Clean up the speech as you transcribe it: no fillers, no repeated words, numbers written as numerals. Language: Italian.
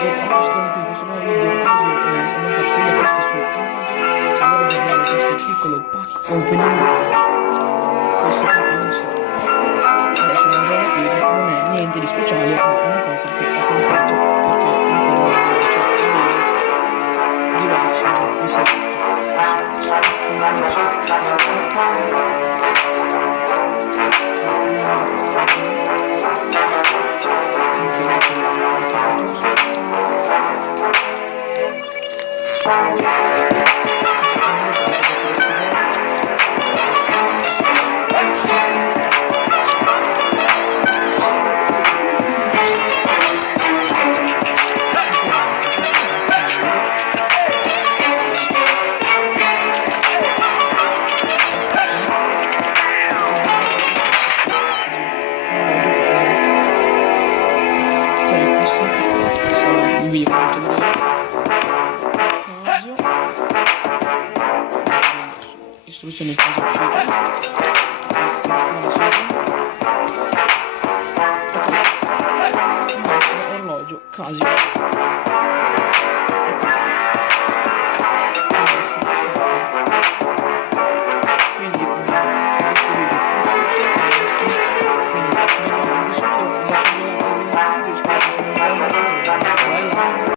oggi sono qui in questo nuovo video. Oggi abbiamo fatto delle acquisti su Amazon. Allora abbiamo questo piccolo pack opening. Questo è adesso non andiamo a dire, non è niente di speciale, ma è una cosa che ho comprato perché ancora non c'è diverso, mi serve. Istruzioni in casa uscita. Orologio Casio.